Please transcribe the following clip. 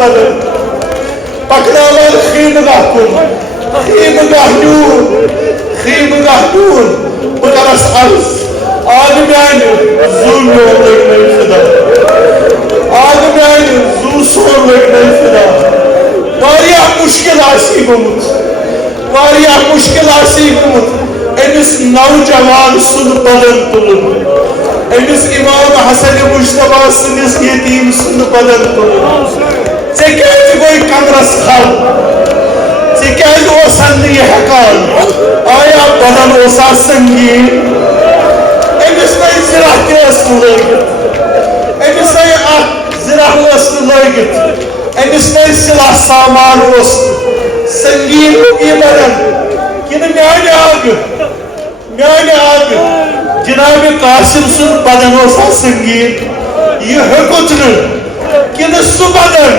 बदन पकड़ावन खीमगाह कुन खीमगाह नून बकरस अर्ज आग म्यान जू लोग लग फिदा आग म्यान जू सोर लग फिदा वारिया मुश्किल आसी गुमुत वारिया मुश्किल आसी गुमुत एमिस नौजवान सुन बदन तुलन एमिस इमाम हसन मुश्तबा सनिस यतीम सुन बदन तुलन से कैसे कोई कमरस खल से कैसे वो संदी हकान आया बदन ओसा संगीन एमिस नहीं जिराह के अस्त लगित एमिस नहीं जिराह अस्त लगित एमिस नहीं सिला सामान ओस्त संगीन ये बदन कि म्यान आग जनाब कासिम सुन बदन ओसा संगीन ये हकुत कि सु बदन